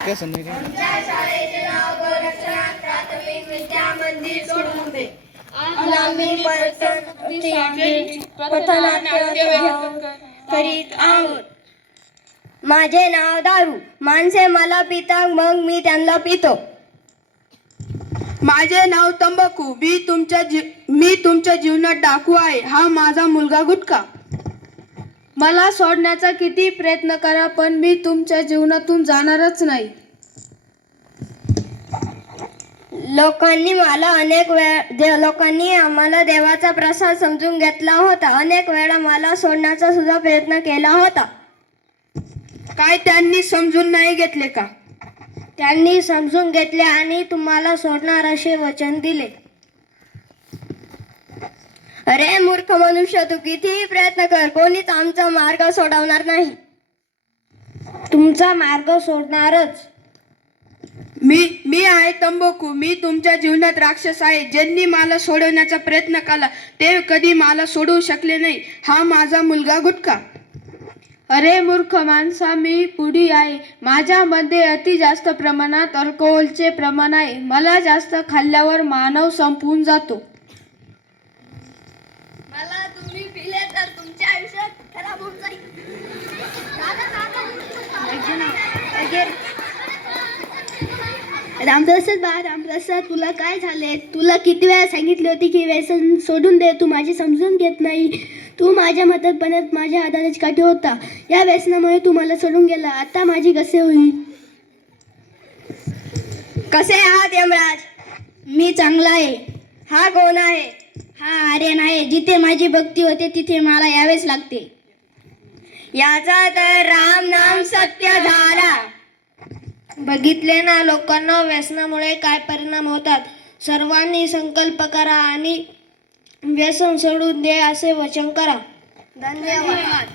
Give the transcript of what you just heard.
काय करीत आहोत. माझे नाव दारू. माणसे मला पिता मग मी त्यांना पितो. माझे नाव तंबाखू. मी तुमच्या जी मी तुमच्या जीवनात डाकू आहे. हा माझा मुलगा गुटखा. मला सोडण्याचा किती प्रयत्न करा पण मी तुमच्या जीवनातून जाणारच नाही. लोकांनी मला अनेक वेळा दे- लोकांनी आम्हाला देवाचा प्रसाद समजून घेतला होता. अनेक वेळा मला सोडण्याचा सुद्धा प्रयत्न केला होता. काय त्यांनी समजून नाही घेतले का? त्यांनी समजून घेतले आणि तुम्हाला सोडणार असे वचन दिले. अरे मूर्ख मनुष्य तू कितीही प्रयत्न कर. कोणीच आमचा मार्ग सोडवणार नाही. तुमचा मार्ग सोडणारच. मी मी आहे तंबाखू मी तुमच्या जीवनात राक्षस आहे. ज्यांनी मला सोडवण्याचा प्रयत्न केला ते कधी मला सोडवू शकले नाही. हा माझा मुलगा गुटखा. अरे मूर्ख माणसा मी पुढी आहे. माझ्यामध्ये अति जास्त प्रमाणात अल्कोहोलचे प्रमाण आहे. मला जास्त खाल्ल्यावर मानव संपवून जातो. मला तुम्ही पिले तर तुमचे आयुष्य खराब होऊन जाईल. रामप्रसाद बा रामप्रसाद तुला काय झाले तुला किती वेळा सांगितले होते की व्यसन सोडून दे तू माझी समजून घेत नाही. तू माझ्या म्हातारपणात माझ्या हाताची काठी होता. या व्यसनामुळे तू मला सोडून गेला. आता माझी कसे होईल? कसे आहात यमराज? मी चांगला आहे. हा कोण आहे? हा आर्यन आहे जिथे माझी भक्ती होते तिथे मला यावेच लागते. याचा तर राम नाम सत्य झाला. बघितले ना लोकांना व्यसनामुळे काय परिणाम होतात? सर्वांनी संकल्प करा आणि व्यसन सोडून दे असे वचन करा. धन्यवाद.